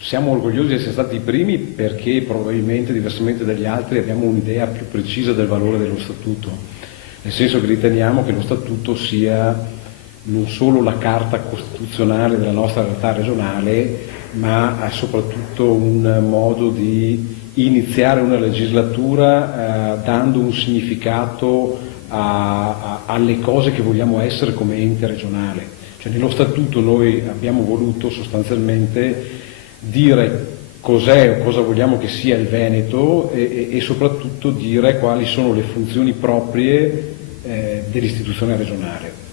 Siamo orgogliosi di essere stati i primi perché probabilmente, diversamente dagli altri, abbiamo un'idea più precisa del valore dello Statuto, nel senso che riteniamo che lo Statuto sia non solo la carta costituzionale della nostra realtà regionale, ma soprattutto un modo di iniziare una legislatura dando un significato alle cose che vogliamo essere come ente regionale. Cioè, nello Statuto noi abbiamo voluto sostanzialmente dire cos'è o cosa vogliamo che sia il Veneto e soprattutto dire quali sono le funzioni proprie dell'istituzione regionale.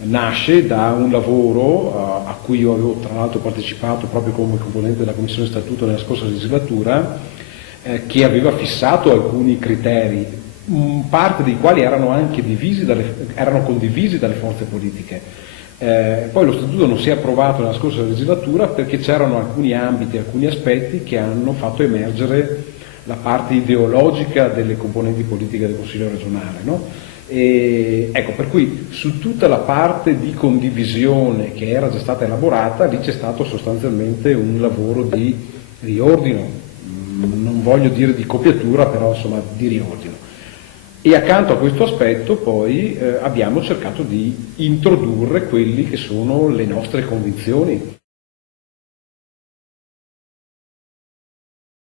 Nasce da un lavoro a cui io avevo tra l'altro partecipato proprio come componente della Commissione Statuto nella scorsa legislatura, che aveva fissato alcuni criteri, parte dei quali erano anche erano condivisi dalle forze politiche. Poi lo Statuto non si è approvato nella scorsa legislatura perché c'erano alcuni ambiti, alcuni aspetti che hanno fatto emergere la parte ideologica delle componenti politiche del Consiglio regionale, no? Ecco, per cui su tutta la parte di condivisione che era già stata elaborata, lì c'è stato sostanzialmente un lavoro di riordino, non voglio dire di copiatura, però insomma di riordino. E accanto a questo aspetto poi abbiamo cercato di introdurre quelli che sono le nostre convinzioni.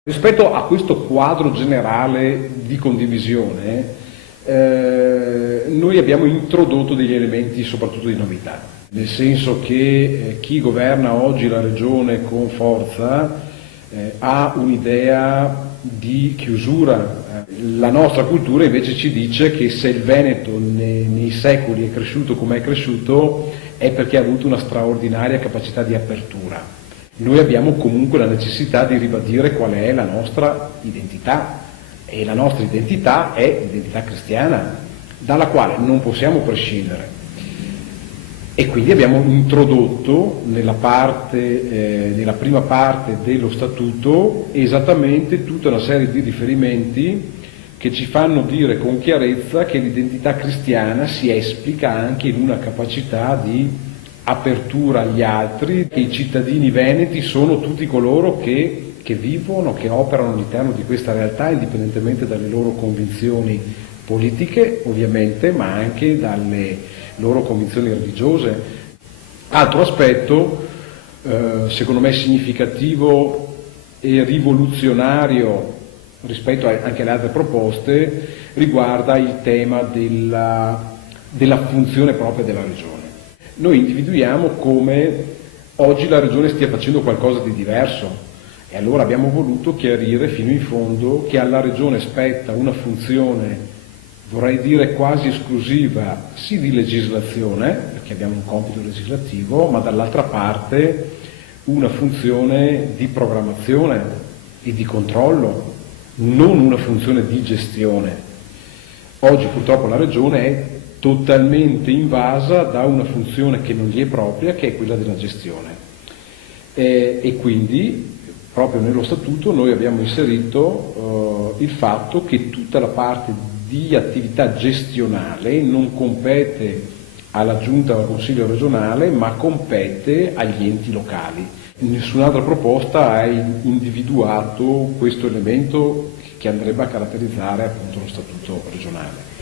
Rispetto a questo quadro generale di condivisione, noi abbiamo introdotto degli elementi soprattutto di novità, nel senso che chi governa oggi la regione con forza ha un'idea di chiusura. La nostra cultura invece ci dice che se il Veneto nei secoli è cresciuto come è cresciuto è perché ha avuto una straordinaria capacità di apertura. Noi abbiamo comunque la necessità di ribadire qual è la nostra identità, e la nostra identità è l'identità cristiana, dalla quale non possiamo prescindere. E quindi abbiamo introdotto nella prima parte dello Statuto esattamente tutta una serie di riferimenti che ci fanno dire con chiarezza che l'identità cristiana si esplica anche in una capacità di apertura agli altri, che i cittadini veneti sono tutti coloro che vivono, che operano all'interno di questa realtà indipendentemente dalle loro convinzioni politiche ovviamente, ma anche dalle loro convinzioni religiose. Altro aspetto secondo me significativo e rivoluzionario rispetto anche alle altre proposte riguarda il tema della funzione propria della regione. Noi individuiamo come oggi la regione stia facendo qualcosa di diverso. E allora abbiamo voluto chiarire fino in fondo che alla Regione spetta una funzione, vorrei dire quasi esclusiva, sì di legislazione, perché abbiamo un compito legislativo, ma dall'altra parte una funzione di programmazione e di controllo, non una funzione di gestione. Oggi purtroppo la Regione è totalmente invasa da una funzione che non gli è propria, che è quella della gestione. E quindi proprio nello Statuto noi abbiamo inserito il fatto che tutta la parte di attività gestionale non compete alla Giunta o al Consiglio regionale, ma compete agli enti locali. Nessun'altra proposta ha individuato questo elemento che andrebbe a caratterizzare appunto lo Statuto regionale.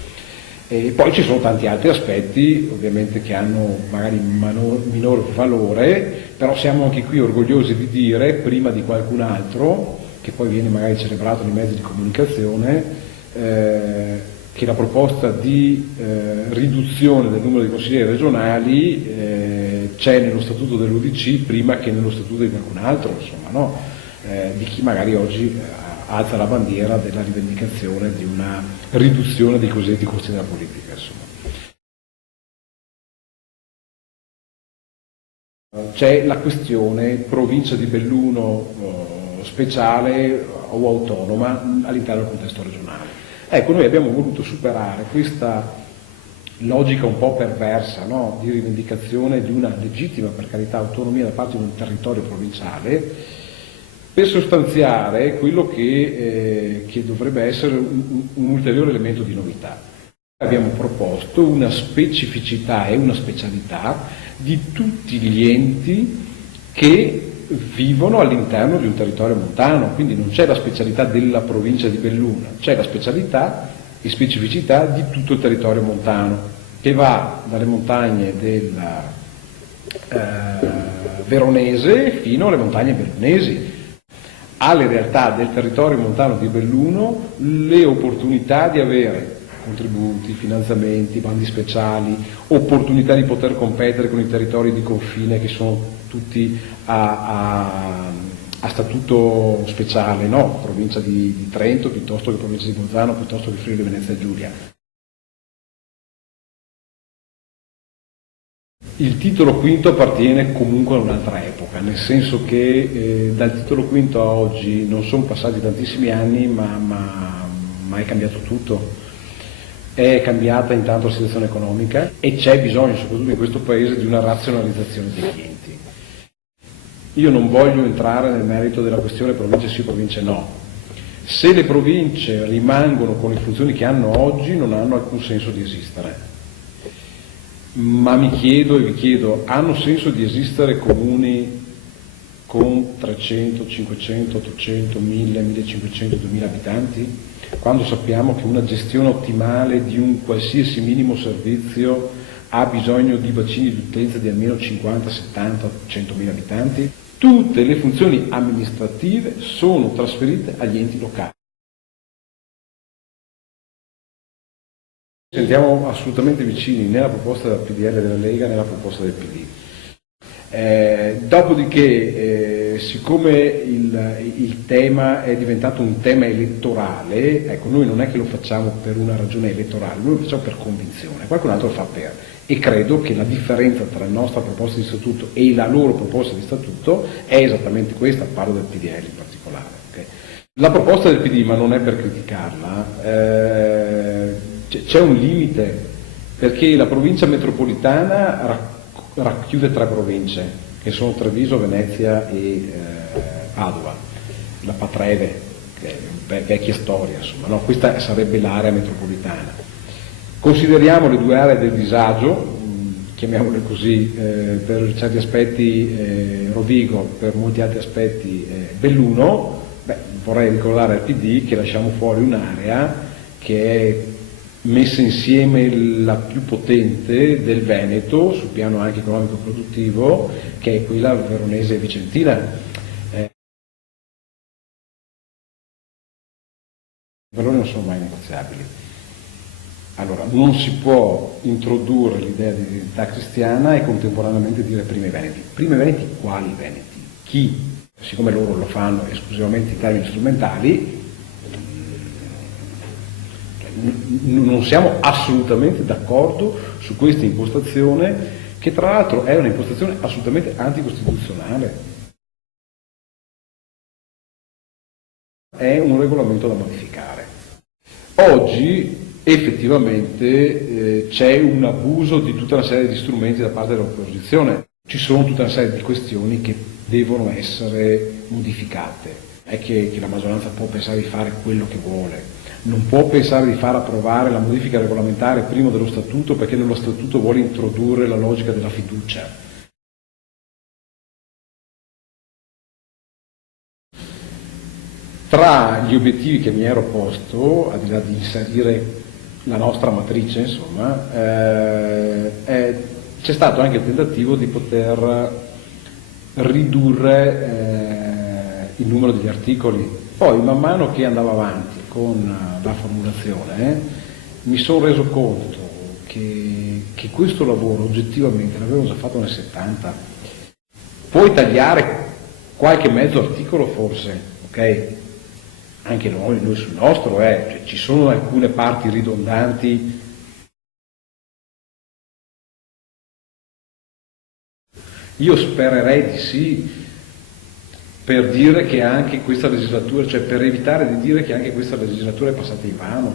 E poi ci sono tanti altri aspetti ovviamente che hanno magari minor valore, però siamo anche qui orgogliosi di dire, prima di qualcun altro, che poi viene magari celebrato nei mezzi di comunicazione, che la proposta di riduzione del numero di consiglieri regionali c'è nello statuto dell'UDC prima che nello statuto di qualcun altro, insomma, no? Di chi magari oggi alza la bandiera della rivendicazione di una riduzione dei cosiddetti costi della politica, insomma. C'è la questione provincia di Belluno speciale o autonoma all'interno del contesto regionale. Ecco, noi abbiamo voluto superare questa logica un po' perversa, no? Di rivendicazione di una legittima, per carità, autonomia da parte di un territorio provinciale, per sostanziare quello che dovrebbe essere un ulteriore elemento di novità. Abbiamo proposto una specificità e una specialità di tutti gli enti che vivono all'interno di un territorio montano, quindi non c'è la specialità della provincia di Belluno, c'è la specialità e specificità di tutto il territorio montano, che va dalle montagne del Veronese fino alle montagne bellunesi. Alle realtà del territorio montano di Belluno le opportunità di avere contributi, finanziamenti, bandi speciali, opportunità di poter competere con i territori di confine che sono tutti a statuto speciale, no? Provincia di Trento piuttosto che provincia di Bolzano, piuttosto che Friuli Venezia Giulia. Il titolo quinto appartiene comunque a un'altra epoca, nel senso che dal titolo quinto a oggi non sono passati tantissimi anni, ma è cambiato tutto. È cambiata intanto la situazione economica e c'è bisogno, soprattutto in questo Paese, di una razionalizzazione degli enti. Io non voglio entrare nel merito della questione province sì, province no. Se le province rimangono con le funzioni che hanno oggi, non hanno alcun senso di esistere. Ma mi chiedo e vi chiedo, hanno senso di esistere comuni con 300, 500, 800, 1000, 1500, 2000 abitanti? Quando sappiamo che una gestione ottimale di un qualsiasi minimo servizio ha bisogno di bacini di utenza di almeno 50, 70, 100.000 abitanti? Tutte le funzioni amministrative sono trasferite agli enti locali. Sentiamo assolutamente vicini né alla proposta del PDL della Lega né alla proposta del PD. Dopodiché, siccome il tema è diventato un tema elettorale, ecco, noi non è che lo facciamo per una ragione elettorale, noi lo facciamo per convinzione, qualcun altro lo fa per. E credo che la differenza tra la nostra proposta di statuto e la loro proposta di statuto è esattamente questa, parlo del PDL in particolare. Okay? La proposta del PD, ma non è per criticarla, c'è un limite, perché la provincia metropolitana racchiude 3 province, che sono Treviso, Venezia e Padova, la Patreve, che è vecchia storia, insomma, no? Questa sarebbe l'area metropolitana. Consideriamo le 2 aree del disagio, chiamiamole così, per certi aspetti Rovigo, per molti altri aspetti Belluno. Vorrei ricordare al PD che lasciamo fuori un'area che è messa insieme la più potente del Veneto sul piano anche economico produttivo, che è quella veronese e vicentina. I valori non sono mai negoziabili. Allora, non si può introdurre l'idea di identità cristiana e contemporaneamente dire prima i Veneti. Prima i Veneti quali Veneti? Chi? Siccome loro lo fanno esclusivamente in termini strumentali, non siamo assolutamente d'accordo su questa impostazione, che tra l'altro è un'impostazione assolutamente anticostituzionale. È un regolamento da modificare. Oggi effettivamente c'è un abuso di tutta una serie di strumenti da parte dell'opposizione. Ci sono tutta una serie di questioni che devono essere modificate. È che la maggioranza può pensare di fare quello che vuole. Non può pensare di far approvare la modifica regolamentare prima dello statuto, perché nello statuto vuole introdurre la logica della fiducia. Tra gli obiettivi che mi ero posto, al di là di inserire la nostra matrice, insomma, c'è stato anche il tentativo di poter ridurre il numero degli articoli. Poi, man mano che andavo avanti con la formulazione, mi sono reso conto che questo lavoro oggettivamente l'avevo già fatto nel 70. Puoi tagliare qualche mezzo articolo forse, ok? Anche noi sul nostro, cioè, ci sono alcune parti ridondanti. Io spererei di sì, per dire che anche questa legislatura, cioè per evitare di dire che anche questa legislatura è passata in vano.